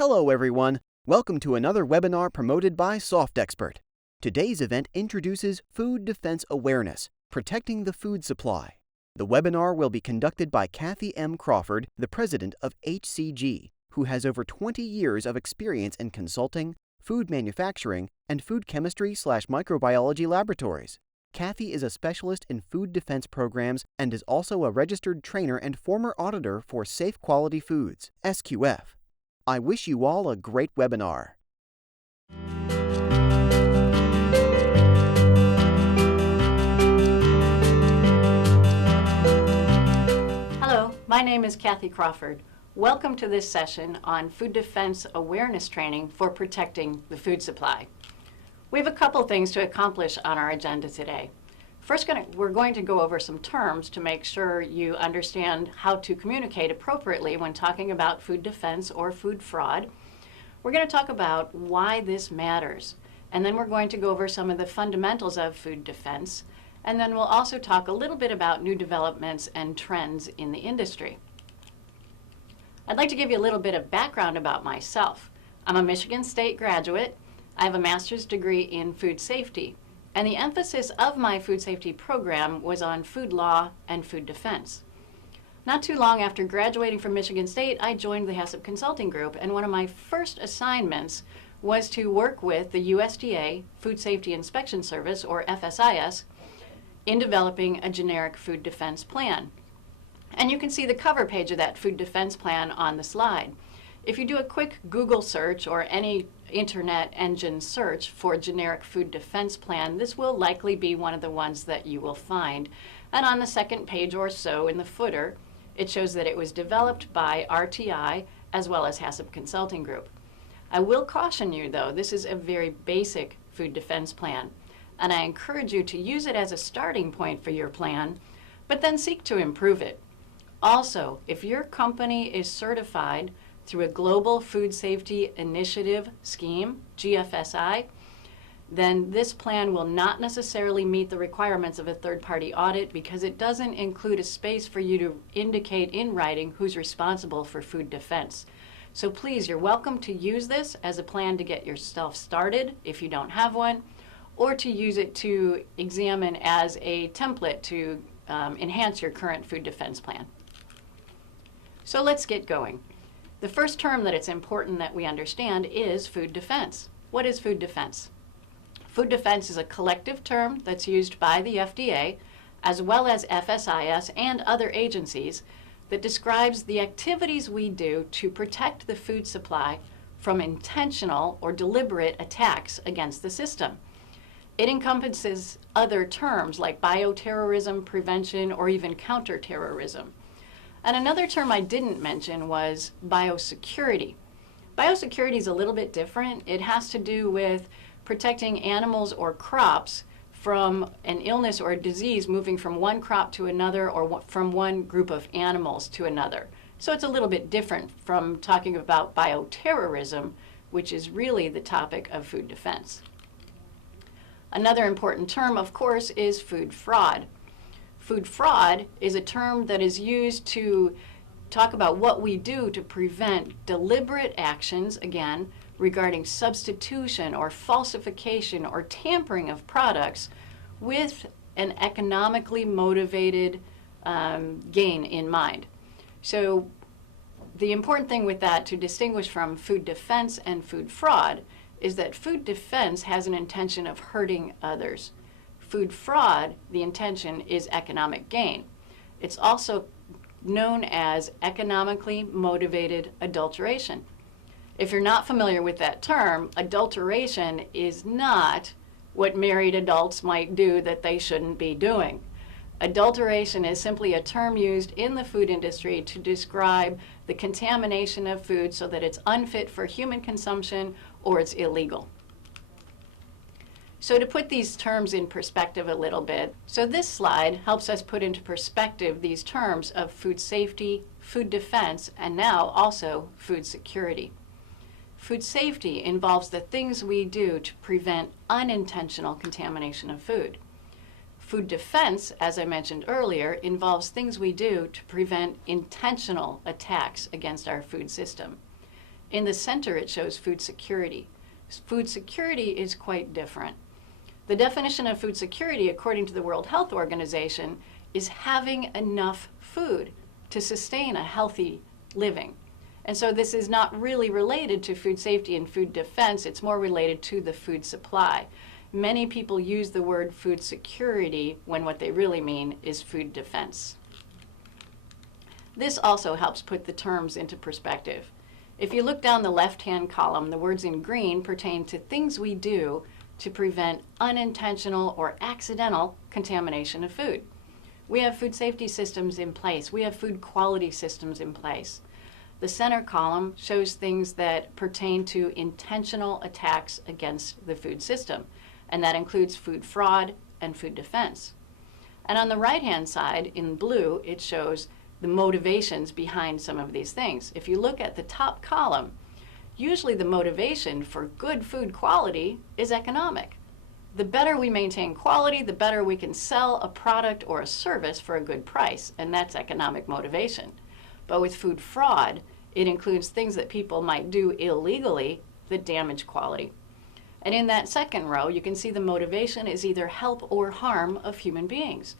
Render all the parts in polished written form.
Hello everyone, welcome to another webinar promoted by SoftExpert. Today's event introduces Food Defense Awareness, Protecting the Food Supply. The webinar will be conducted by Cathy M. Crawford, the president of HCG, who has over 20 years of experience in consulting, food manufacturing, and food chemistry/microbiology laboratories. Cathy is a specialist in food defense programs and is also a registered trainer and former auditor for Safe Quality Foods, SQF. I wish you all a great webinar. Hello, my name is Cathy Crawford. Welcome to this session on Food Defense Awareness Training for Protecting the Food Supply. We have a couple things to accomplish on our agenda today. First, we're going to go over some terms to make sure you understand how to communicate appropriately when talking about food defense or food fraud. We're going to talk about why this matters, and then we're going to go over some of the fundamentals of food defense, and then we'll also talk a little bit about new developments and trends in the industry. I'd like to give you a little bit of background about myself. I'm a Michigan State graduate. I have a master's degree in food safety, and the emphasis of my food safety program was on food law and food defense. Not too long after graduating from Michigan State, I joined the HACCP Consulting Group, and one of my first assignments was to work with the USDA Food Safety Inspection Service, or FSIS, in developing a generic food defense plan. And you can see the cover page of that food defense plan on the slide. If you do a quick Google search or any internet engine search for generic food defense plan, this will likely be one of the ones that you will find. And on the second page or so in the footer, it shows that it was developed by RTI as well as HACCP Consulting Group. I will caution you though, this is a very basic food defense plan, and I encourage you to use it as a starting point for your plan, but then seek to improve it. Also, if your company is certified through a Global Food Safety Initiative scheme, GFSI, then this plan will not necessarily meet the requirements of a third-party audit because it doesn't include a space for you to indicate in writing who's responsible for food defense. So please, you're welcome to use this as a plan to get yourself started if you don't have one, or to use it to examine as a template to enhance your current food defense plan. So let's get going. The first term that it's important that we understand is food defense. What is food defense? Food defense is a collective term that's used by the FDA as well as FSIS and other agencies that describes the activities we do to protect the food supply from intentional or deliberate attacks against the system. It encompasses other terms like bioterrorism, prevention, or even counterterrorism. And another term I didn't mention was biosecurity. Biosecurity is a little bit different. It has to do with protecting animals or crops from an illness or a disease moving from one crop to another or from one group of animals to another. So it's a little bit different from talking about bioterrorism, which is really the topic of food defense. Another important term, of course, is food fraud. Food fraud is a term that is used to talk about what we do to prevent deliberate actions, again, regarding substitution or falsification or tampering of products with an economically motivated gain in mind. So the important thing with that to distinguish from food defense and food fraud is that food defense has an intention of hurting others. Food fraud, the intention is economic gain. It's also known as economically motivated adulteration. If you're not familiar with that term, adulteration is not what married adults might do that they shouldn't be doing. Adulteration is simply a term used in the food industry to describe the contamination of food so that it's unfit for human consumption or it's illegal. So to put these terms in perspective a little bit, so this slide helps us put into perspective these terms of food safety, food defense, and now also food security. Food safety involves the things we do to prevent unintentional contamination of food. Food defense, as I mentioned earlier, involves things we do to prevent intentional attacks against our food system. In the center, it shows food security. Food security is quite different. The definition of food security, according to the World Health Organization, is having enough food to sustain a healthy living. And so this is not really related to food safety and food defense, it's more related to the food supply. Many people use the word food security when what they really mean is food defense. This also helps put the terms into perspective. If you look down the left-hand column, the words in green pertain to things we do to prevent unintentional or accidental contamination of food. We have food safety systems in place. We have food quality systems in place. The center column shows things that pertain to intentional attacks against the food system, and that includes food fraud and food defense. And on the right-hand side, in blue, it shows the motivations behind some of these things. If you look at the top column, usually the motivation for good food quality is economic. The better we maintain quality, the better we can sell a product or a service for a good price, and that's economic motivation. But with food fraud, it includes things that people might do illegally that damage quality. And in that second row, you can see the motivation is either help or harm of human beings.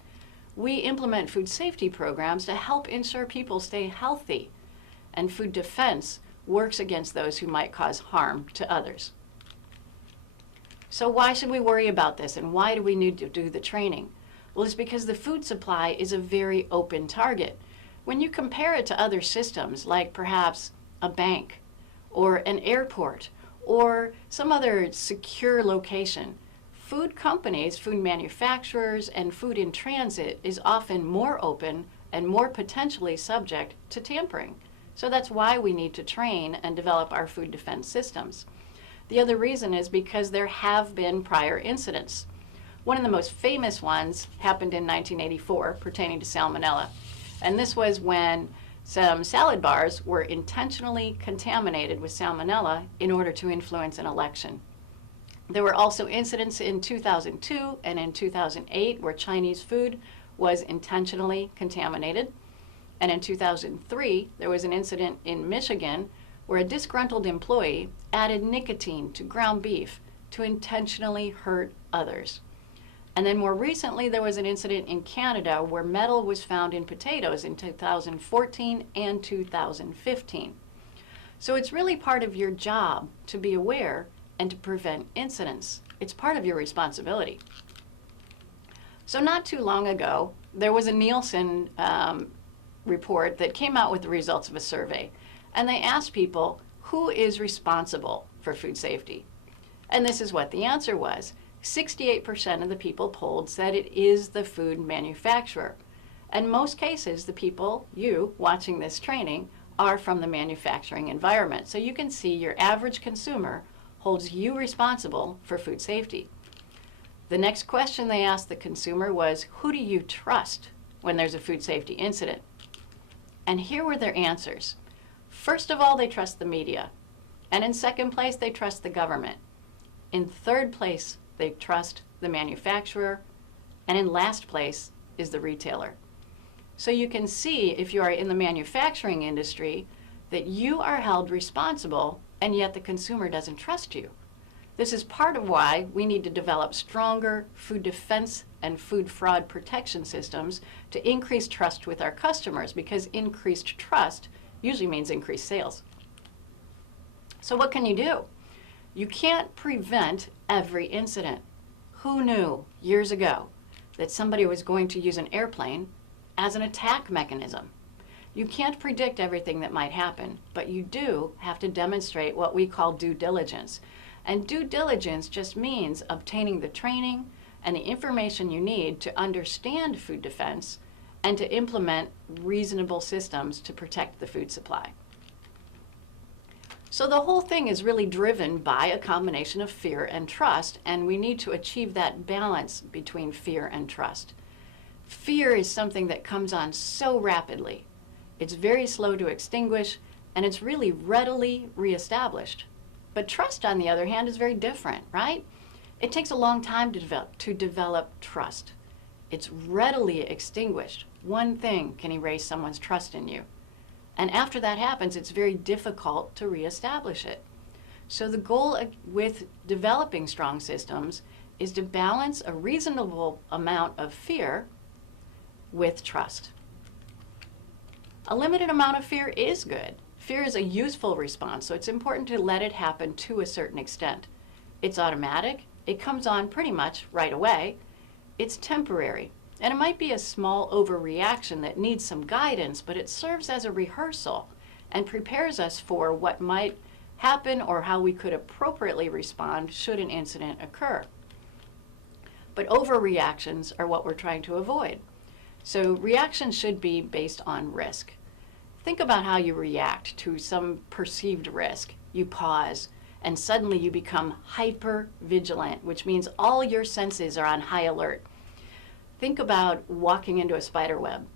We implement food safety programs to help ensure people stay healthy, and food defense works against those who might cause harm to others. So why should we worry about this, and why do we need to do the training? Well, it's because the food supply is a very open target. When you compare it to other systems, like perhaps a bank or an airport or some other secure location, food companies, food manufacturers, and food in transit is often more open and more potentially subject to tampering. So that's why we need to train and develop our food defense systems. The other reason is because there have been prior incidents. One of the most famous ones happened in 1984 pertaining to salmonella. And this was when some salad bars were intentionally contaminated with salmonella in order to influence an election. There were also incidents in 2002 and in 2008 where Chinese food was intentionally contaminated. And in 2003, there was an incident in Michigan where a disgruntled employee added nicotine to ground beef to intentionally hurt others. And then more recently, there was an incident in Canada where metal was found in potatoes in 2014 and 2015. So it's really part of your job to be aware and to prevent incidents. It's part of your responsibility. So not too long ago, there was a Nielsen report that came out with the results of a survey. And they asked people, who is responsible for food safety? And this is what the answer was. 68% of the people polled said it is the food manufacturer. In most cases, the people, you watching this training, are from the manufacturing environment. So you can see your average consumer holds you responsible for food safety. The next question they asked the consumer was, who do you trust when there's a food safety incident? And here were their answers. First of all, they trust the media. And in second place, they trust the government. In third place, they trust the manufacturer. And in last place is the retailer. So you can see, if you are in the manufacturing industry, that you are held responsible, and yet the consumer doesn't trust you. This is part of why we need to develop stronger food defense and food fraud protection systems to increase trust with our customers, because increased trust usually means increased sales. So what can you do? You can't prevent every incident. Who knew years ago that somebody was going to use an airplane as an attack mechanism? You can't predict everything that might happen, but you do have to demonstrate what we call due diligence. And due diligence just means obtaining the training and the information you need to understand food defense and to implement reasonable systems to protect the food supply. So the whole thing is really driven by a combination of fear and trust, and we need to achieve that balance between fear and trust. Fear is something that comes on so rapidly. It's very slow to extinguish, and it's really readily reestablished. But trust, on the other hand, is very different, right? It takes a long time to develop trust. It's readily extinguished. One thing can erase someone's trust in you. And after that happens, it's very difficult to reestablish it. So the goal with developing strong systems is to balance a reasonable amount of fear with trust. A limited amount of fear is good. Fear is a useful response, so it's important to let it happen to a certain extent. It's automatic. It comes on pretty much right away. It's temporary. And it might be a small overreaction that needs some guidance, but it serves as a rehearsal and prepares us for what might happen or how we could appropriately respond should an incident occur. But overreactions are what we're trying to avoid. So reactions should be based on risk. Think about how you react to some perceived risk. You pause, and suddenly you become hyper vigilant, which means all your senses are on high alert. Think about walking into a spider web,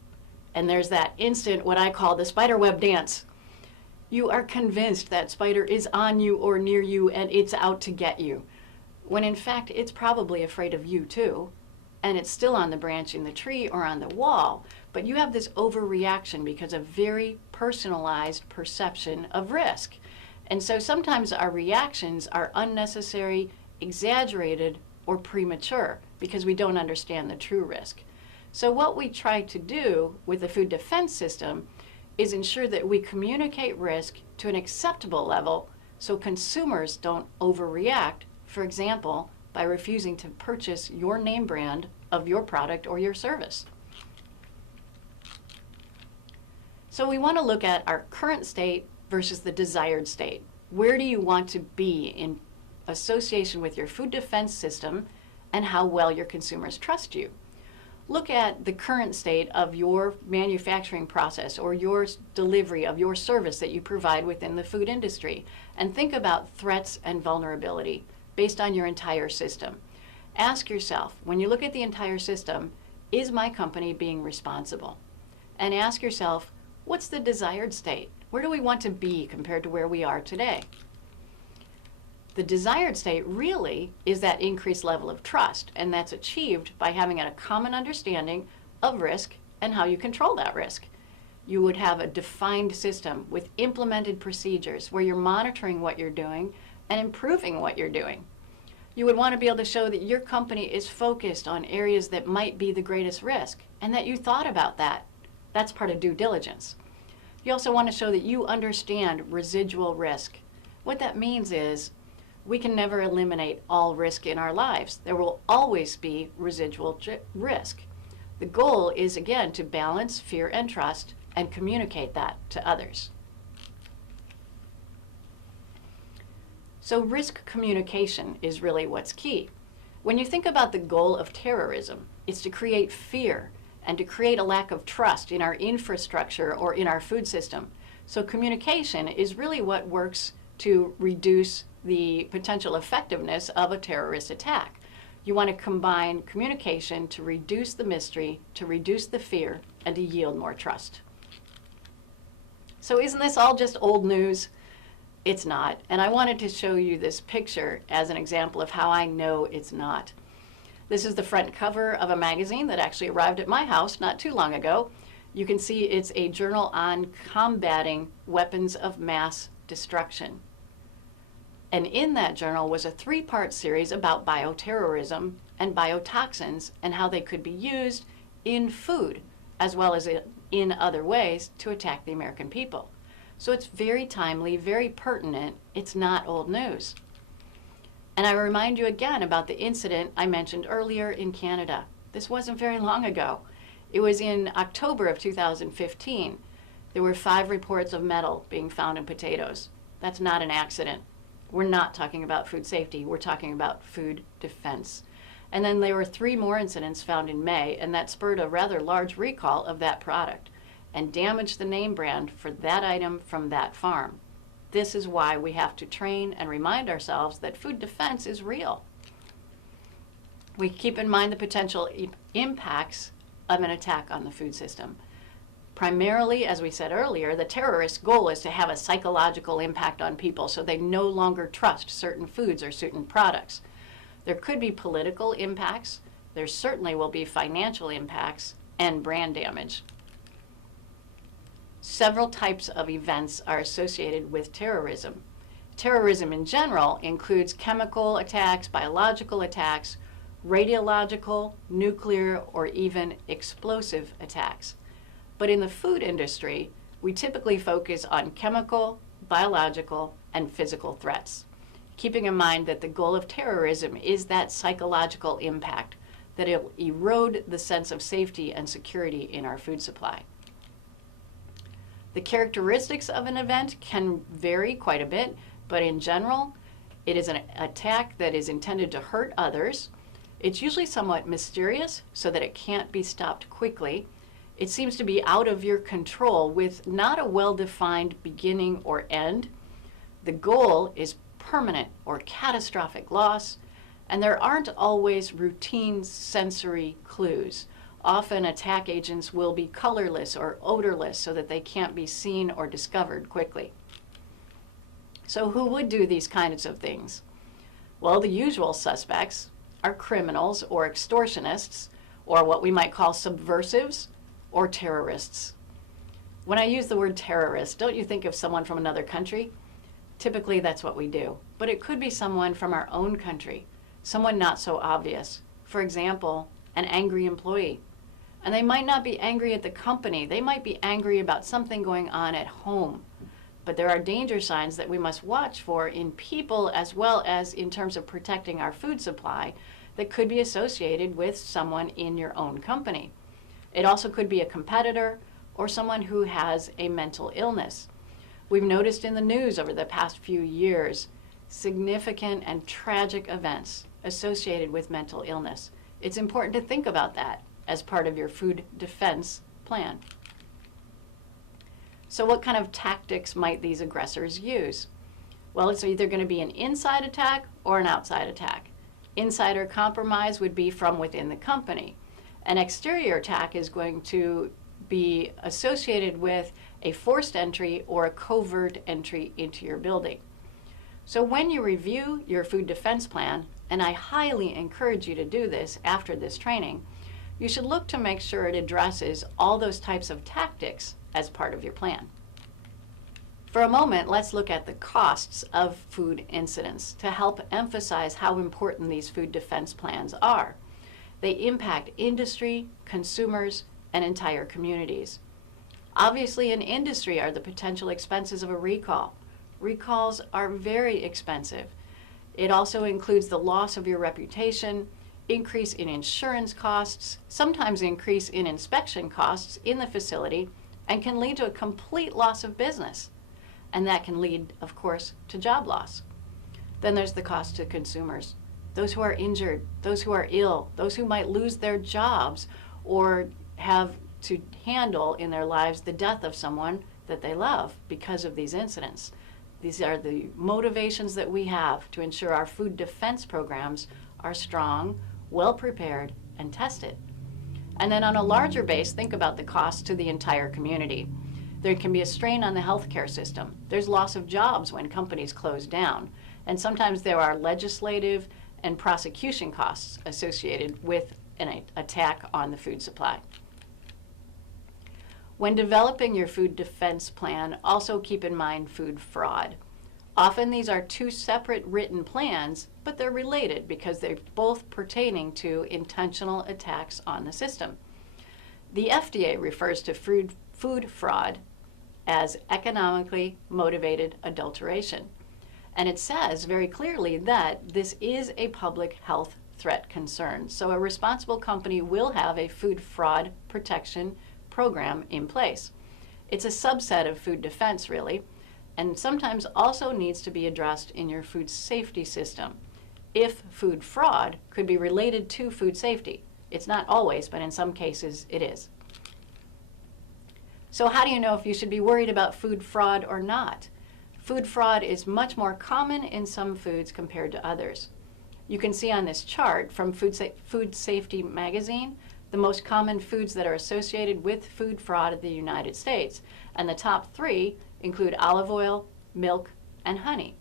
and there's that instant, what I call the spider web dance. You are convinced that spider is on you or near you and it's out to get you, when in fact it's probably afraid of you too, and it's still on the branch in the tree or on the wall, but you have this overreaction because of very personalized perception of risk. And so sometimes our reactions are unnecessary, exaggerated, or premature because we don't understand the true risk. So what we try to do with the food defense system is ensure that we communicate risk to an acceptable level so consumers don't overreact, for example, by refusing to purchase your name brand of your product or your service. So we want to look at our current state versus the desired state. Where do you want to be in association with your food defense system and how well your consumers trust you? Look at the current state of your manufacturing process or your delivery of your service that you provide within the food industry, and think about threats and vulnerability based on your entire system. Ask yourself, when you look at the entire system, is my company being responsible? And ask yourself, what's the desired state? Where do we want to be compared to where we are today? The desired state really is that increased level of trust, and that's achieved by having a common understanding of risk and how you control that risk. You would have a defined system with implemented procedures where you're monitoring what you're doing and improving what you're doing. You would want to be able to show that your company is focused on areas that might be the greatest risk and that you thought about that. That's part of due diligence. You also want to show that you understand residual risk. What that means is we can never eliminate all risk in our lives. There will always be residual risk. The goal is, again, to balance fear and trust and communicate that to others. So risk communication is really what's key. When you think about the goal of terrorism, it's to create fear and to create a lack of trust in our infrastructure or in our food system. So communication is really what works to reduce the potential effectiveness of a terrorist attack. You want to combine communication to reduce the mystery, to reduce the fear, and to yield more trust. So isn't this all just old news? It's not. And I wanted to show you this picture as an example of how I know it's not. This is the front cover of a magazine that actually arrived at my house not too long ago. You can see it's a journal on combating weapons of mass destruction. And in that journal was a 3-part series about bioterrorism and biotoxins and how they could be used in food as well as in other ways to attack the American people. So it's very timely, very pertinent. It's not old news. And I remind you again about the incident I mentioned earlier in Canada. This wasn't very long ago. It was in October of 2015. There were 5 reports of metal being found in potatoes. That's not an accident. We're not talking about food safety. We're talking about food defense. And then there were 3 more incidents found in May, and that spurred a rather large recall of that product and damaged the name brand for that item from that farm. This is why we have to train and remind ourselves that food defense is real. We keep in mind the potential impacts of an attack on the food system. Primarily, as we said earlier, the terrorist's goal is to have a psychological impact on people so they no longer trust certain foods or certain products. There could be political impacts. There certainly will be financial impacts and brand damage. Several types of events are associated with terrorism. Terrorism in general includes chemical attacks, biological attacks, radiological, nuclear, or even explosive attacks. But in the food industry, we typically focus on chemical, biological, and physical threats, keeping in mind that the goal of terrorism is that psychological impact, that it will erode the sense of safety and security in our food supply. The characteristics of an event can vary quite a bit, but in general, it is an attack that is intended to hurt others. It's usually somewhat mysterious so that it can't be stopped quickly. It seems to be out of your control with not a well-defined beginning or end. The goal is permanent or catastrophic loss, and there aren't always routine sensory clues. Often attack agents will be colorless or odorless so that they can't be seen or discovered quickly. So who would do these kinds of things? Well, the usual suspects are criminals or extortionists, or what we might call subversives or terrorists. When I use the word terrorist, don't you think of someone from another country? Typically that's what we do, but it could be someone from our own country, someone not so obvious. For example, an angry employee. And they might not be angry at the company, they might be angry about something going on at home. But there are danger signs that we must watch for in people as well as in terms of protecting our food supply that could be associated with someone in your own company. It also could be a competitor or someone who has a mental illness. We've noticed in the news over the past few years significant and tragic events associated with mental illness. It's important to think about that as part of your food defense plan. So what kind of tactics might these aggressors use? Well, it's either going to be an inside attack or an outside attack. Insider compromise would be from within the company. An exterior attack is going to be associated with a forced entry or a covert entry into your building. So when you review your food defense plan, and I highly encourage you to do this after this training, you should look to make sure it addresses all those types of tactics as part of your plan. For a moment, let's look at the costs of food incidents to help emphasize how important these food defense plans are. They impact industry, consumers, and entire communities. Obviously, in industry are the potential expenses of a recall. Recalls are very expensive. It also includes the loss of your reputation, increase in insurance costs, sometimes increase in inspection costs in the facility, and can lead to a complete loss of business. And that can lead, of course, to job loss. Then there's the cost to consumers. Those who are injured, those who are ill, those who might lose their jobs or have to handle in their lives the death of someone that they love because of these incidents. These are the motivations that we have to ensure our food defense programs are strong, well prepared, and tested. And then on a larger base, think about the cost to the entire community. There can be a strain on the healthcare system. There's loss of jobs when companies close down. And sometimes there are legislative and prosecution costs associated with an attack on the food supply. When developing your food defense plan, also keep in mind food fraud. Often these are two separate written plans, but they're related because they're both pertaining to intentional attacks on the system. The FDA refers to food fraud as economically motivated adulteration. And it says very clearly that this is a public health threat concern. So a responsible company will have a food fraud protection program in place. It's a subset of food defense, really, and sometimes also needs to be addressed in your food safety system if food fraud could be related to food safety. It's not always, but in some cases it is. So how do you know if you should be worried about food fraud or not? Food fraud is much more common in some foods compared to others. You can see on this chart from Food Safety magazine the most common foods that are associated with food fraud in the United States. And the top 3 include olive oil, milk, and honey.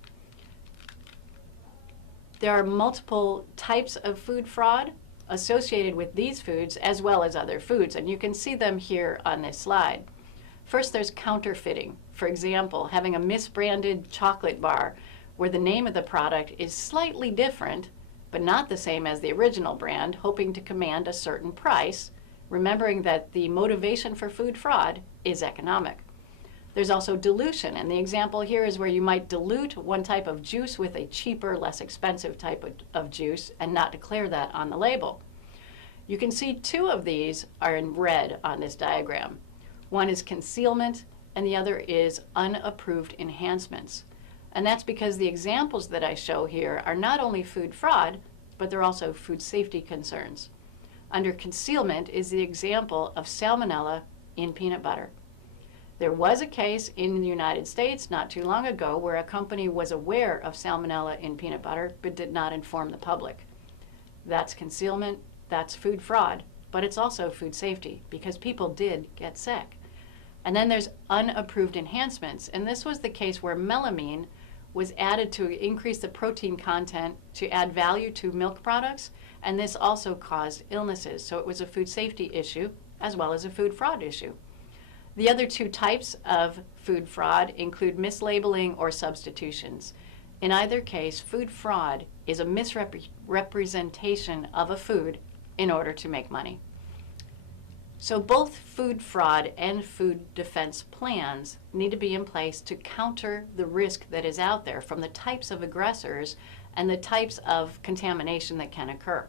There are multiple types of food fraud associated with these foods as well as other foods, and you can see them here on this slide. First, there's counterfeiting. For example, having a misbranded chocolate bar where the name of the product is slightly different, but not the same as the original brand, hoping to command a certain price, remembering that the motivation for food fraud is economic. There's also dilution, and the example here is where you might dilute one type of juice with a cheaper, less expensive type of juice and not declare that on the label. You can see two of these are in red on this diagram. One is concealment, and the other is unapproved enhancements. And that's because the examples that I show here are not only food fraud, but they're also food safety concerns. Under concealment is the example of salmonella in peanut butter. There was a case in the United States not too long ago where a company was aware of salmonella in peanut butter but did not inform the public. That's concealment, that's food fraud, but it's also food safety because people did get sick. And then there's unapproved enhancements, and this was the case where melamine was added to increase the protein content to add value to milk products, and this also caused illnesses. So it was a food safety issue as well as a food fraud issue. The other two types of food fraud include mislabeling or substitutions. In either case, food fraud is a misrepresentation of a food in order to make money. So both food fraud and food defense plans need to be in place to counter the risk that is out there from the types of aggressors and the types of contamination that can occur.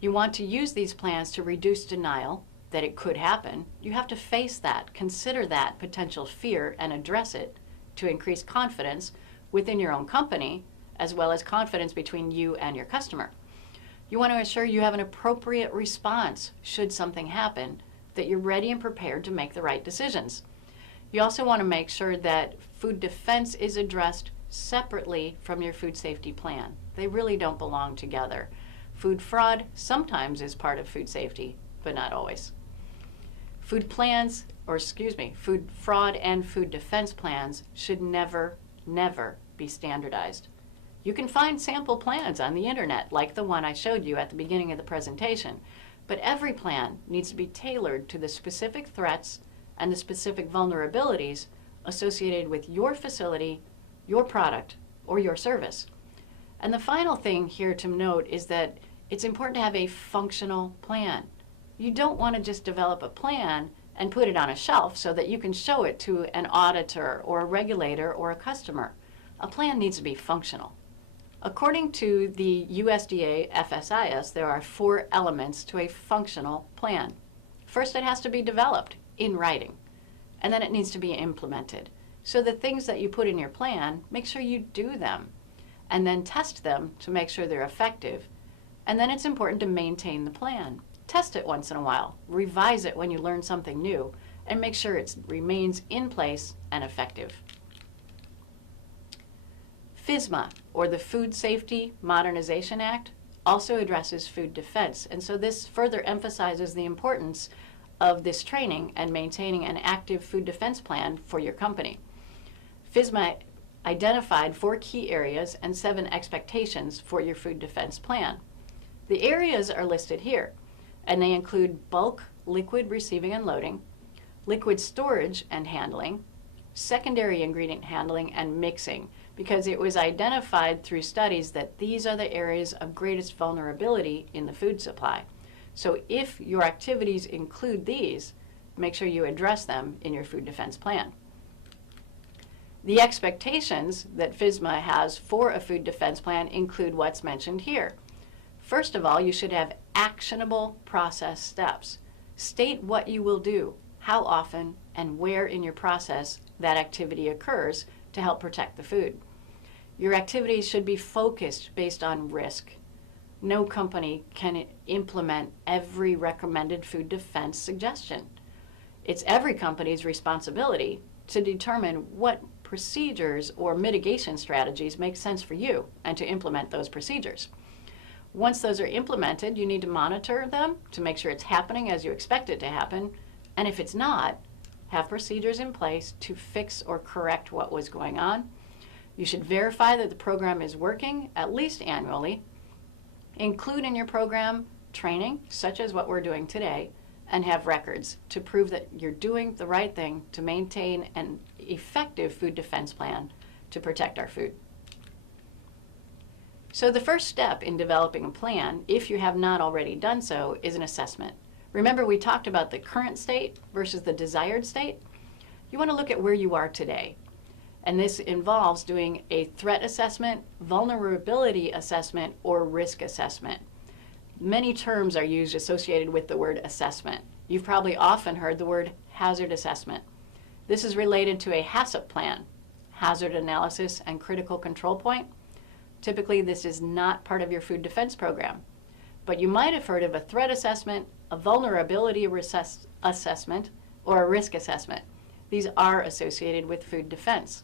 You want to use these plans to reduce denial that it could happen. You have to face that, consider that potential fear and address it to increase confidence within your own company as well as confidence between you and your customer. You want to ensure you have an appropriate response should something happen, that you're ready and prepared to make the right decisions. You also want to make sure that food defense is addressed separately from your food safety plan. They really don't belong together. Food fraud sometimes is part of food safety, but not always. Food fraud and food defense plans should never be standardized. You can find sample plans on the internet, like the one I showed you at the beginning of the presentation, but every plan needs to be tailored to the specific threats and the specific vulnerabilities associated with your facility, your product, or your service. And the final thing here to note is that it's important to have a functional plan. You don't want to just develop a plan and put it on a shelf so that you can show it to an auditor or a regulator or a customer. A plan needs to be functional. According to the USDA FSIS, there are 4 elements to a functional plan. First, it has to be developed in writing, and then it needs to be implemented. So the things that you put in your plan, make sure you do them, and then test them to make sure they're effective. And then it's important to maintain the plan. Test it once in a while, revise it when you learn something new, and make sure it remains in place and effective. FSMA, or the Food Safety Modernization Act, also addresses food defense, and so this further emphasizes the importance of this training and maintaining an active food defense plan for your company. FSMA identified 4 key areas and 7 expectations for your food defense plan. The areas are listed here, and they include bulk liquid receiving and loading, liquid storage and handling, secondary ingredient handling, and mixing, because it was identified through studies that these are the areas of greatest vulnerability in the food supply. So if your activities include these, make sure you address them in your food defense plan. The expectations that FSMA has for a food defense plan include what's mentioned here. First of all, you should have actionable process steps. State what you will do, how often, and where in your process that activity occurs to help protect the food. Your activities should be focused based on risk. No company can implement every recommended food defense suggestion. It's every company's responsibility to determine what procedures or mitigation strategies make sense for you and to implement those procedures. Once those are implemented, you need to monitor them to make sure it's happening as you expect it to happen, and if it's not, have procedures in place to fix or correct what was going on. You should verify that the program is working at least annually. Include in your program training, such as what we're doing today, and have records to prove that you're doing the right thing to maintain an effective food defense plan to protect our food. So the first step in developing a plan, if you have not already done so, is an assessment. Remember, we talked about the current state versus the desired state? You want to look at where you are today. And this involves doing a threat assessment, vulnerability assessment, or risk assessment. Many terms are used associated with the word assessment. You've probably often heard the word hazard assessment. This is related to a HACCP plan, hazard analysis and critical control point. Typically, this is not part of your food defense program. But you might have heard of a threat assessment, a vulnerability assessment, or a risk assessment. These are associated with food defense.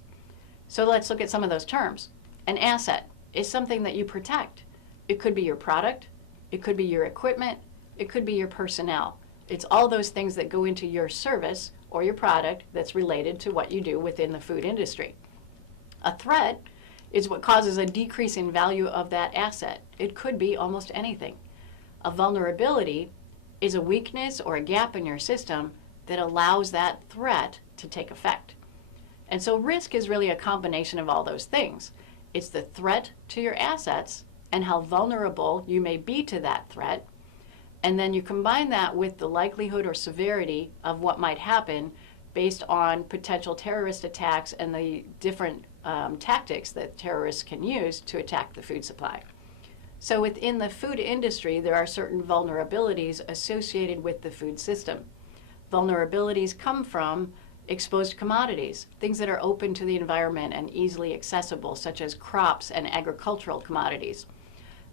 So let's look at some of those terms. An asset is something that you protect. It could be your product, it could be your equipment, it could be your personnel. It's all those things that go into your service or your product that's related to what you do within the food industry. A threat is what causes a decrease in value of that asset. It could be almost anything. A vulnerability is a weakness or a gap in your system that allows that threat to take effect. And so risk is really a combination of all those things. It's the threat to your assets and how vulnerable you may be to that threat. And then you combine that with the likelihood or severity of what might happen based on potential terrorist attacks and the different tactics that terrorists can use to attack the food supply. So within the food industry, there are certain vulnerabilities associated with the food system. Vulnerabilities come from exposed commodities, things that are open to the environment and easily accessible, such as crops and agricultural commodities.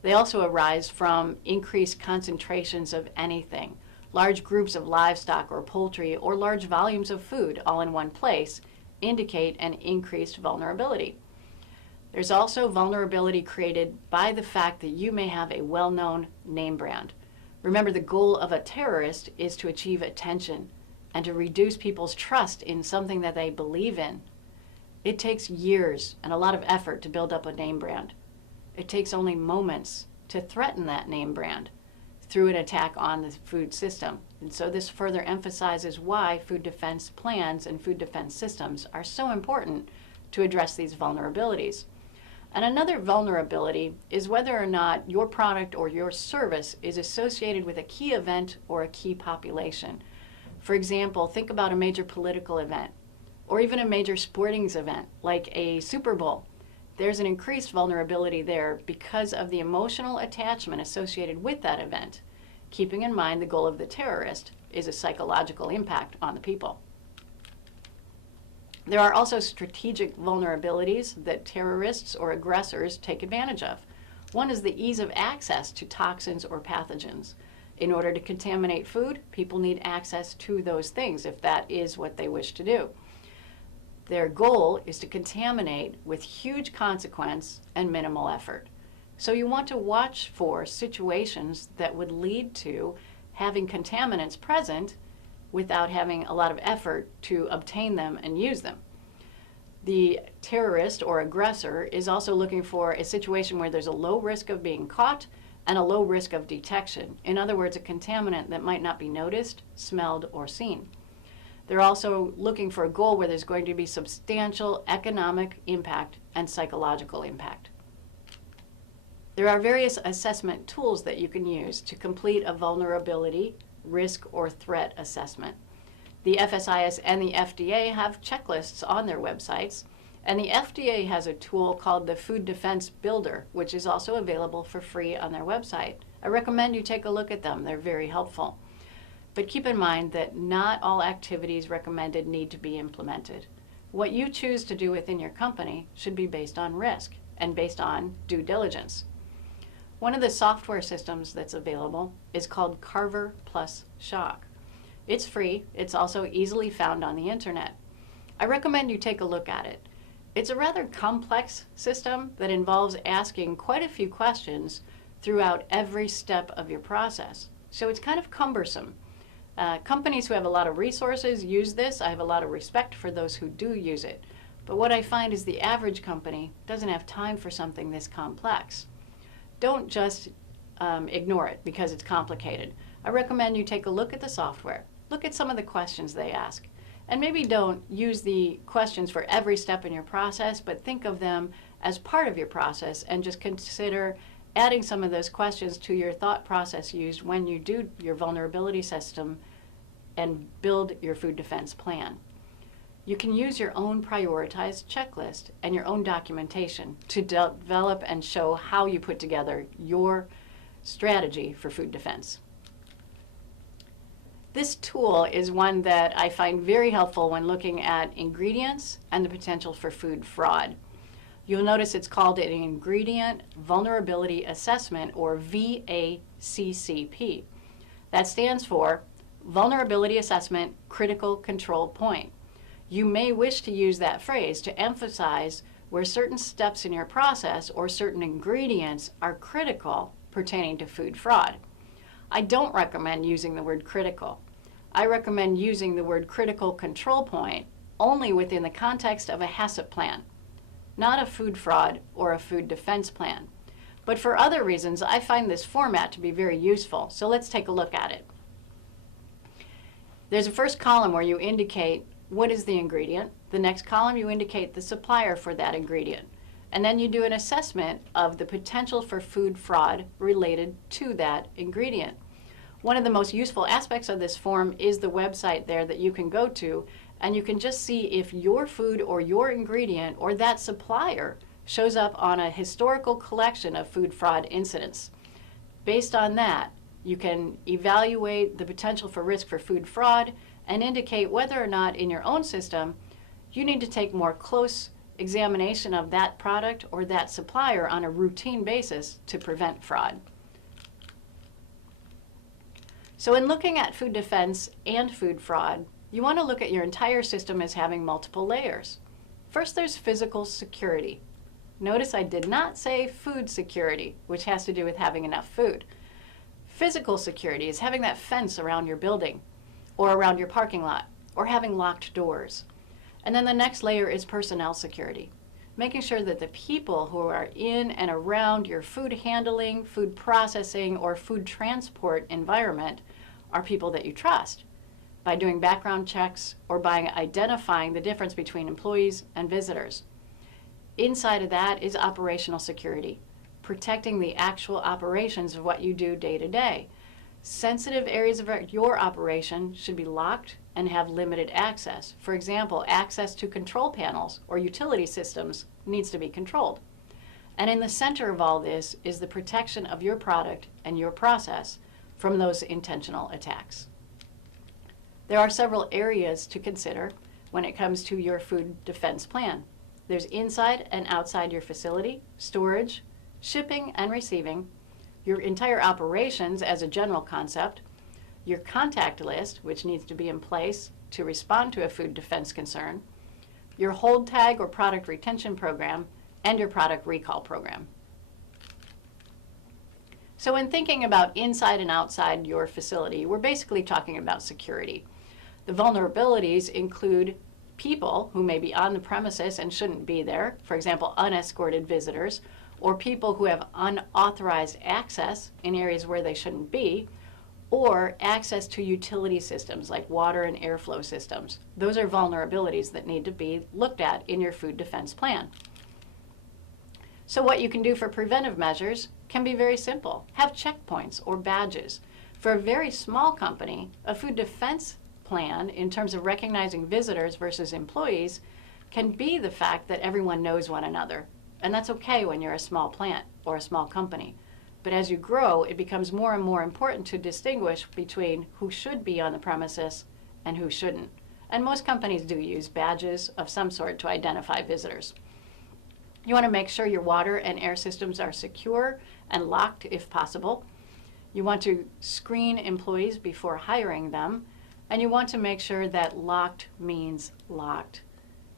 They also arise from increased concentrations of anything, large groups of livestock or poultry, or large volumes of food all in one place indicate an increased vulnerability. There's also vulnerability created by the fact that you may have a well-known name brand. Remember, the goal of a terrorist is to achieve attention and to reduce people's trust in something that they believe in. It takes years and a lot of effort to build up a name brand. It takes only moments to threaten that name brand through an attack on the food system. And so this further emphasizes why food defense plans and food defense systems are so important to address these vulnerabilities. And another vulnerability is whether or not your product or your service is associated with a key event or a key population. For example, think about a major political event or even a major sporting event like a Super Bowl. There's an increased vulnerability there because of the emotional attachment associated with that event, keeping in mind the goal of the terrorist is a psychological impact on the people. There are also strategic vulnerabilities that terrorists or aggressors take advantage of. One is the ease of access to toxins or pathogens. In order to contaminate food, people need access to those things if that is what they wish to do. Their goal is to contaminate with huge consequence and minimal effort. So you want to watch for situations that would lead to having contaminants present without having a lot of effort to obtain them and use them. The terrorist or aggressor is also looking for a situation where there's a low risk of being caught and a low risk of detection. In other words, a contaminant that might not be noticed, smelled, or seen. They're also looking for a goal where there's going to be substantial economic impact and psychological impact. There are various assessment tools that you can use to complete a vulnerability, risk, or threat assessment. The FSIS and the FDA have checklists on their websites, and the FDA has a tool called the Food Defense Builder, which is also available for free on their website. I recommend you take a look at them. They're very helpful. But keep in mind that not all activities recommended need to be implemented. What you choose to do within your company should be based on risk and based on due diligence. One of the software systems that's available is called Carver Plus Shock. It's free. It's also easily found on the internet. I recommend you take a look at it. It's a rather complex system that involves asking quite a few questions throughout every step of your process. So it's kind of cumbersome. Companies who have a lot of resources use this. I have a lot of respect for those who do use it. But what I find is the average company doesn't have time for something this complex. Don't just ignore it because it's complicated. I recommend you take a look at the software, look at some of the questions they ask, and maybe don't use the questions for every step in your process, but think of them as part of your process and just consider adding some of those questions to your thought process used when you do your vulnerability system and build your food defense plan. You can use your own prioritized checklist and your own documentation to develop and show how you put together your strategy for food defense. This tool is one that I find very helpful when looking at ingredients and the potential for food fraud. You'll notice it's called an Ingredient Vulnerability Assessment, or VACCP. That stands for Vulnerability Assessment Critical Control Point. You may wish to use that phrase to emphasize where certain steps in your process or certain ingredients are critical pertaining to food fraud. I don't recommend using the word critical. I recommend using the word critical control point only within the context of a HACCP plan, not a food fraud or a food defense plan. But for other reasons, I find this format to be very useful, so let's take a look at it. There's a first column where you indicate what is the ingredient. The next column you indicate the supplier for that ingredient. And then you do an assessment of the potential for food fraud related to that ingredient. One of the most useful aspects of this form is the website there that you can go to, and you can just see if your food or your ingredient or that supplier shows up on a historical collection of food fraud incidents. Based on that, you can evaluate the potential for risk for food fraud and indicate whether or not in your own system you need to take more close examination of that product or that supplier on a routine basis to prevent fraud. So in looking at food defense and food fraud, you want to look at your entire system as having multiple layers. First, there's physical security. Notice I did not say food security, which has to do with having enough food. Physical security is having that fence around your building or around your parking lot, or having locked doors. And then the next layer is personnel security, making sure that the people who are in and around your food handling, food processing, or food transport environment are people that you trust by doing background checks or by identifying the difference between employees and visitors. Inside of that is operational security, protecting the actual operations of what you do day to day. Sensitive areas of your operation should be locked and have limited access. For example, access to control panels or utility systems needs to be controlled. And in the center of all this is the protection of your product and your process from those intentional attacks. There are several areas to consider when it comes to your food defense plan. There's inside and outside your facility, storage, shipping and receiving, your entire operations as a general concept, your contact list, which needs to be in place to respond to a food defense concern, your hold tag or product retention program, and your product recall program. So when thinking about inside and outside your facility, we're basically talking about security. The vulnerabilities include people who may be on the premises and shouldn't be there, for example, unescorted visitors, or people who have unauthorized access in areas where they shouldn't be, or access to utility systems like water and airflow systems. Those are vulnerabilities that need to be looked at in your food defense plan. So what you can do for preventive measures can be very simple. Have checkpoints or badges. For a very small company, a food defense plan in terms of recognizing visitors versus employees can be the fact that everyone knows one another. And that's okay when you're a small plant or a small company. But as you grow, it becomes more and more important to distinguish between who should be on the premises and who shouldn't. And most companies do use badges of some sort to identify visitors. You want to make sure your water and air systems are secure and locked if possible. You want to screen employees before hiring them. And you want to make sure that locked means locked.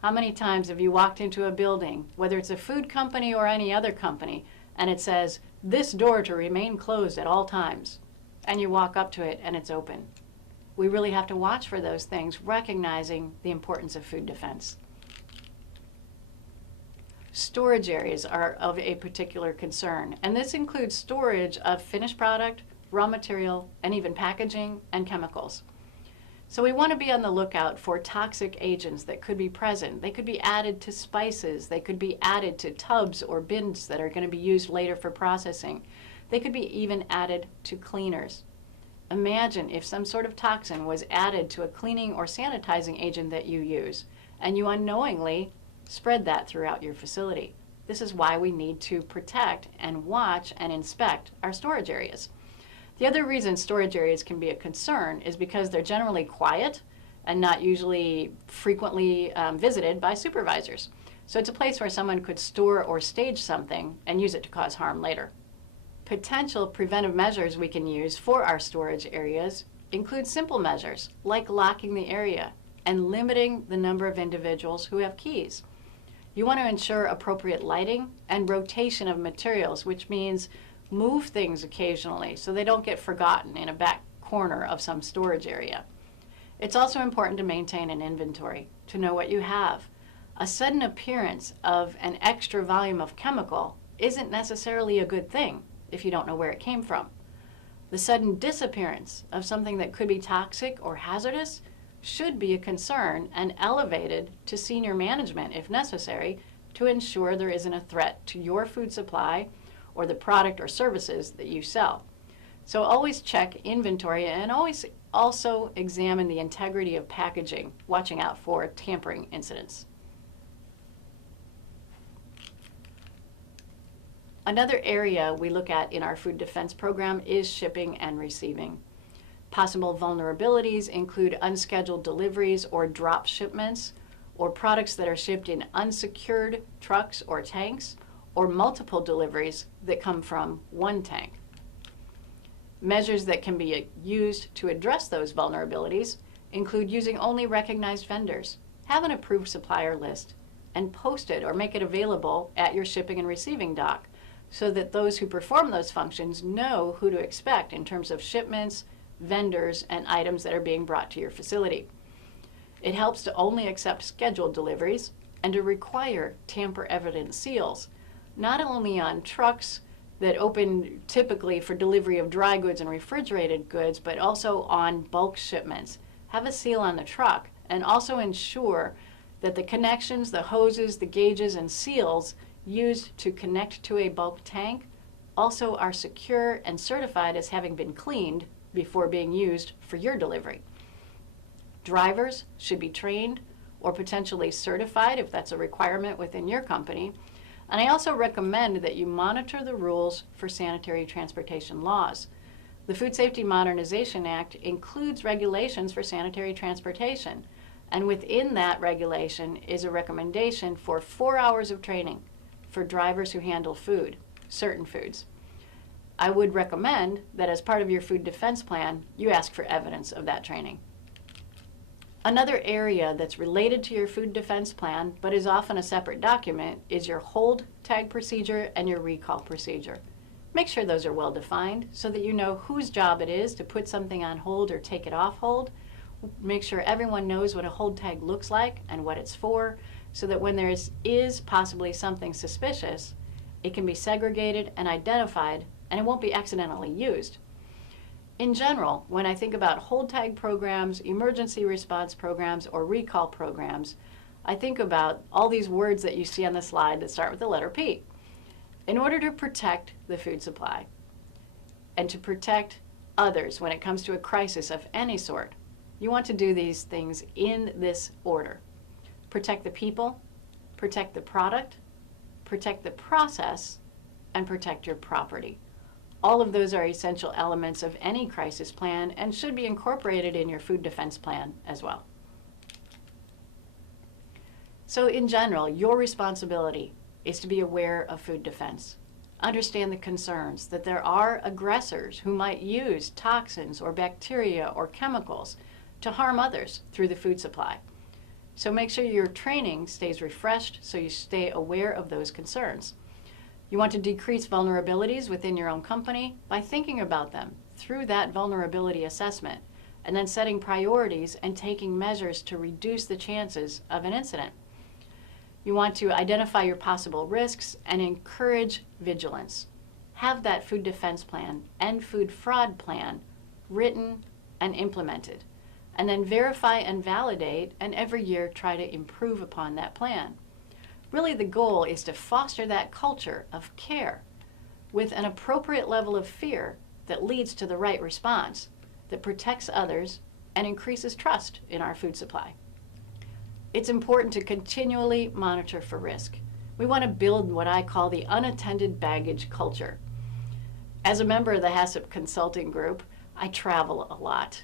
How many times have you walked into a building, whether it's a food company or any other company, and it says, "This door to remain closed at all times," and you walk up to it and it's open? We really have to watch for those things, recognizing the importance of food defense. Storage areas are of a particular concern, and this includes storage of finished product raw material, and even packaging and chemicals. So we want to be on the lookout for toxic agents that could be present. They could be added to spices. They could be added to tubs or bins that are going to be used later for processing. They could be even added to cleaners. Imagine if some sort of toxin was added to a cleaning or sanitizing agent that you use, and you unknowingly spread that throughout your facility. This is why we need to protect and watch and inspect our storage areas. The other reason storage areas can be a concern is because they're generally quiet and not usually frequently visited by supervisors. So it's a place where someone could store or stage something and use it to cause harm later. Potential preventive measures we can use for our storage areas include simple measures like locking the area and limiting the number of individuals who have keys. You want to ensure appropriate lighting and rotation of materials, which means move things occasionally so they don't get forgotten in a back corner of some storage area. It's also important to maintain an inventory, to know what you have. A sudden appearance of an extra volume of chemical isn't necessarily a good thing if you don't know where it came from. The sudden disappearance of something that could be toxic or hazardous should be a concern and elevated to senior management if necessary to ensure there isn't a threat to your food supply or the product or services that you sell. So always check inventory and always also examine the integrity of packaging, watching out for tampering incidents. Another area we look at in our food defense program is shipping and receiving. Possible vulnerabilities include unscheduled deliveries or drop shipments, or products that are shipped in unsecured trucks or tanks, or multiple deliveries that come from one tank. Measures that can be used to address those vulnerabilities include using only recognized vendors, have an approved supplier list, and post it or make it available at your shipping and receiving dock so that those who perform those functions know who to expect in terms of shipments, vendors, and items that are being brought to your facility. It helps to only accept scheduled deliveries and to require tamper-evident seals, not only on trucks that open typically for delivery of dry goods and refrigerated goods, but also on bulk shipments. Have a seal on the truck and also ensure that the connections, the hoses, the gauges, and seals used to connect to a bulk tank also are secure and certified as having been cleaned before being used for your delivery. Drivers should be trained or potentially certified if that's a requirement within your company. And I also recommend that you monitor the rules for sanitary transportation laws. The Food Safety Modernization Act includes regulations for sanitary transportation, and within that regulation is a recommendation for 4 hours of training for drivers who handle food, certain foods. I would recommend that as part of your food defense plan, you ask for evidence of that training. Another area that's related to your food defense plan, but is often a separate document, is your hold tag procedure and your recall procedure. Make sure those are well defined so that you know whose job it is to put something on hold or take it off hold. Make sure everyone knows what a hold tag looks like and what it's for, so that when there is possibly something suspicious, it can be segregated and identified and it won't be accidentally used. In general, when I think about hold tag programs, emergency response programs, or recall programs, I think about all these words that you see on the slide that start with the letter P. In order to protect the food supply and to protect others when it comes to a crisis of any sort, you want to do these things in this order. Protect the people, protect the product, protect the process, and protect your property. All of those are essential elements of any crisis plan and should be incorporated in your food defense plan as well. So in general, your responsibility is to be aware of food defense. Understand the concerns that there are aggressors who might use toxins or bacteria or chemicals to harm others through the food supply. So make sure your training stays refreshed so you stay aware of those concerns. You want to decrease vulnerabilities within your own company by thinking about them through that vulnerability assessment and then setting priorities and taking measures to reduce the chances of an incident. You want to identify your possible risks and encourage vigilance. have that food defense plan and food fraud plan written and implemented, and then verify and validate, and every year try to improve upon that plan. Really, the goal is to foster that culture of care with an appropriate level of fear that leads to the right response, that protects others and increases trust in our food supply. It's important to continually monitor for risk. We want to build what I call the unattended baggage culture. As a member of the HACCP Consulting Group, I travel a lot.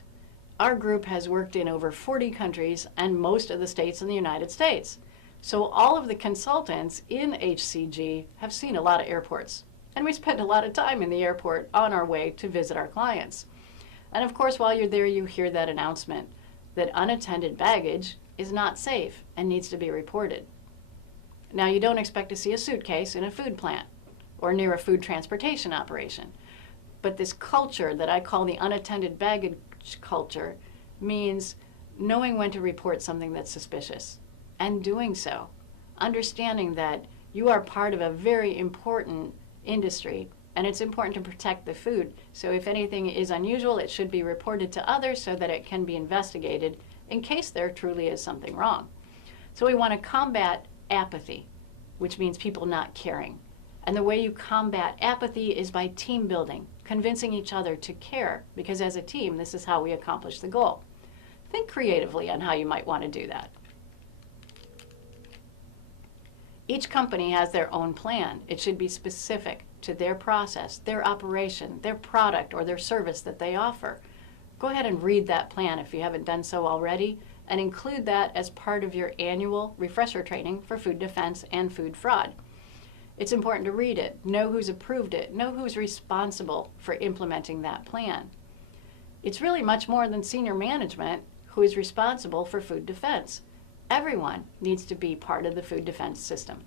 Our group has worked in over 40 countries and most of the states in the United States. So all of the consultants in HCG have seen a lot of airports. And we spend a lot of time in the airport on our way to visit our clients. And of course, while you're there, you hear that announcement that unattended baggage is not safe and needs to be reported. Now, you don't expect to see a suitcase in a food plant or near a food transportation operation. But this culture that I call the unattended baggage culture means knowing when to report something that's suspicious and doing so, understanding that you are part of a very important industry and it's important to protect the food. So if anything is unusual, it should be reported to others so that it can be investigated in case there truly is something wrong. So we want to combat apathy, which means people not caring. And the way you combat apathy is by team building, convincing each other to care, because as a team, this is how we accomplish the goal. Think creatively on how you might want to do that. Each company has their own plan. It should be specific to their process, their operation, their product, or their service that they offer. Go ahead and read that plan if you haven't done so already, and include that as part of your annual refresher training for food defense and food fraud. It's important to read it, know who's approved it, know who's responsible for implementing that plan. It's really much more than senior management who is responsible for food defense. Everyone needs to be part of the food defense system.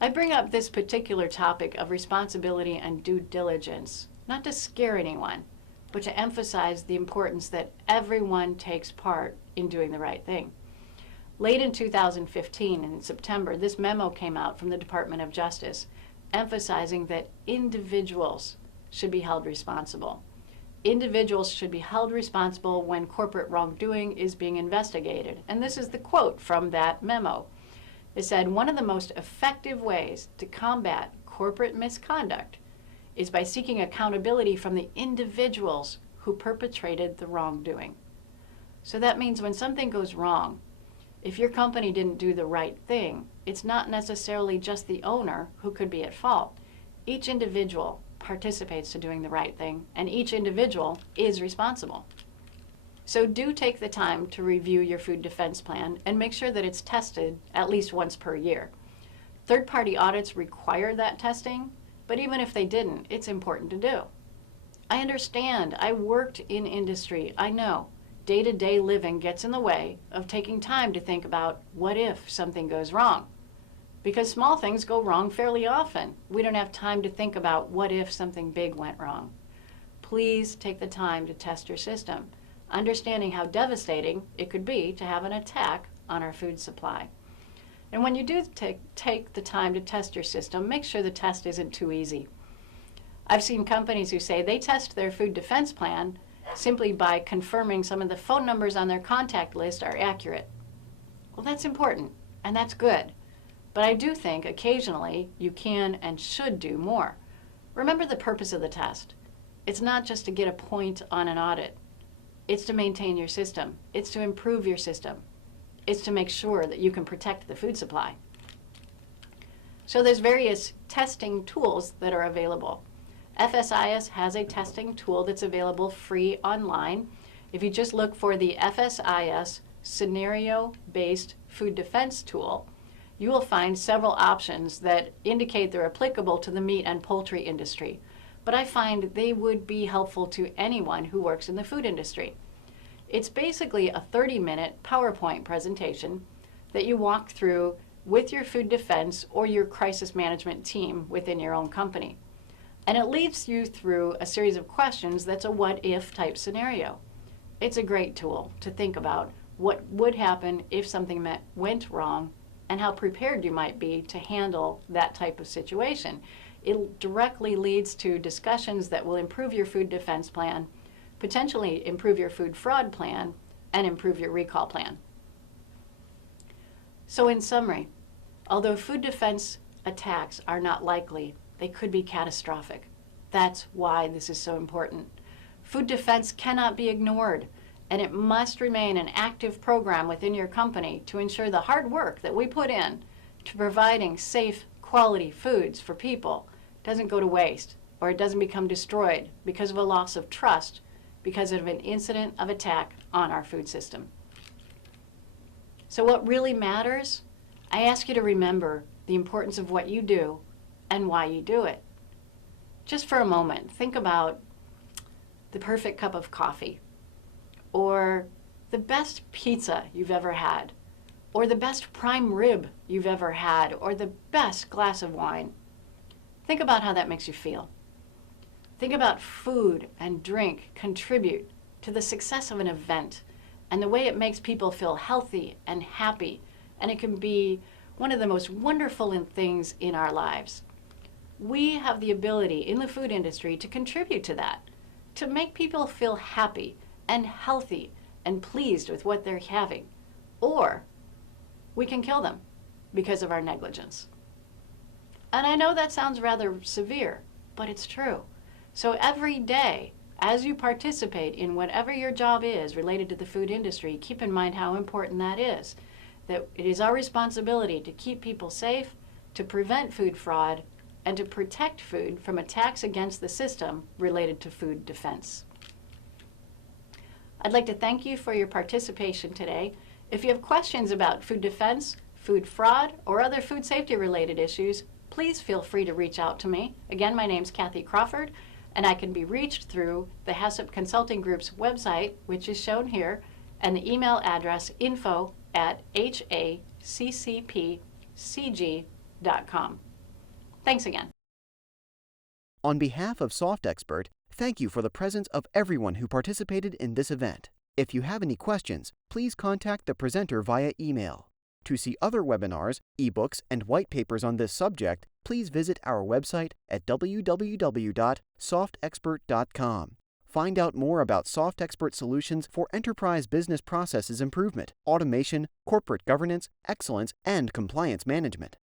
I bring up this particular topic of responsibility and due diligence, not to scare anyone, but to emphasize the importance that everyone takes part in doing the right thing. Late in 2015, in September, this memo came out from the Department of Justice emphasizing that individuals should be held responsible. Individuals should be held responsible when corporate wrongdoing is being investigated. And this is the quote from that memo. It said, "One of the most effective ways to combat corporate misconduct is by seeking accountability from the individuals who perpetrated the wrongdoing." So that means when something goes wrong, if your company didn't do the right thing, it's not necessarily just the owner who could be at fault. Each individual participates to doing the right thing, and each individual is responsible. So do take the time to review your food defense plan and make sure that it's tested at least once per year. Third-party audits require that testing, but even if they didn't, it's important to do. I understand. I worked in industry. I know. Day-to-day living gets in the way of taking time to think about what if something goes wrong. Because small things go wrong fairly often. We don't have time to think about what if something big went wrong. Please take the time to test your system, understanding how devastating it could be to have an attack on our food supply. And when you do take the time to test your system, make sure the test isn't too easy. I've seen companies who say they test their food defense plan simply by confirming some of the phone numbers on their contact list are accurate. Well, that's important, and that's good. But I do think occasionally you can and should do more. Remember the purpose of the test. It's not just to get a point on an audit. It's to maintain your system. It's to improve your system. It's to make sure that you can protect the food supply. So there's various testing tools that are available. FSIS has a testing tool that's available free online. If you just look for the FSIS Scenario-Based Food Defense Tool, you will find several options that indicate they're applicable to the meat and poultry industry. But I find they would be helpful to anyone who works in the food industry. It's basically a 30-minute PowerPoint presentation that you walk through with your food defense or your crisis management team within your own company. And it leads you through a series of questions that's a what-if type scenario. It's a great tool to think about what would happen if something went wrong and how prepared you might be to handle that type of situation. It directly leads to discussions that will improve your food defense plan, potentially improve your food fraud plan, and improve your recall plan. So in summary, although food defense attacks are not likely, they could be catastrophic. That's why this is so important. Food defense cannot be ignored, and it must remain an active program within your company to ensure the hard work that we put in to providing safe, quality foods for people doesn't go to waste, or it doesn't become destroyed because of a loss of trust because of an incident of attack on our food system. So what really matters? I ask you to remember the importance of what you do and why you do it. Just for a moment, think about the perfect cup of coffee, or the best pizza you've ever had, or the best prime rib you've ever had, or the best glass of wine. Think about how that makes you feel. Think about food and drink contribute to the success of an event and the way it makes people feel healthy and happy, and it can be one of the most wonderful things in our lives. We have the ability in the food industry to contribute to that, to make people feel happy and healthy and pleased with what they're having, or we can kill them because of our negligence. And I know that sounds rather severe, but it's true. So every day, as you participate in whatever your job is related to the food industry, keep in mind how important that is. That it is our responsibility to keep people safe, to prevent food fraud, and to protect food from attacks against the system related to food defense. I'd like to thank you for your participation today. If you have questions about food defense, food fraud, or other food safety related issues, please feel free to reach out to me. Again, my name's Cathy Crawford, and I can be reached through the HACCP Consulting Group's website, which is shown here, and the email address info@haccpcg.com. Thanks again. On behalf of SoftExpert, thank you for the presence of everyone who participated in this event. If you have any questions, please contact the presenter via email. To see other webinars, ebooks, and white papers on this subject, please visit our website at www.softexpert.com. Find out more about SoftExpert solutions for enterprise business processes improvement, automation, corporate governance, excellence, and compliance management.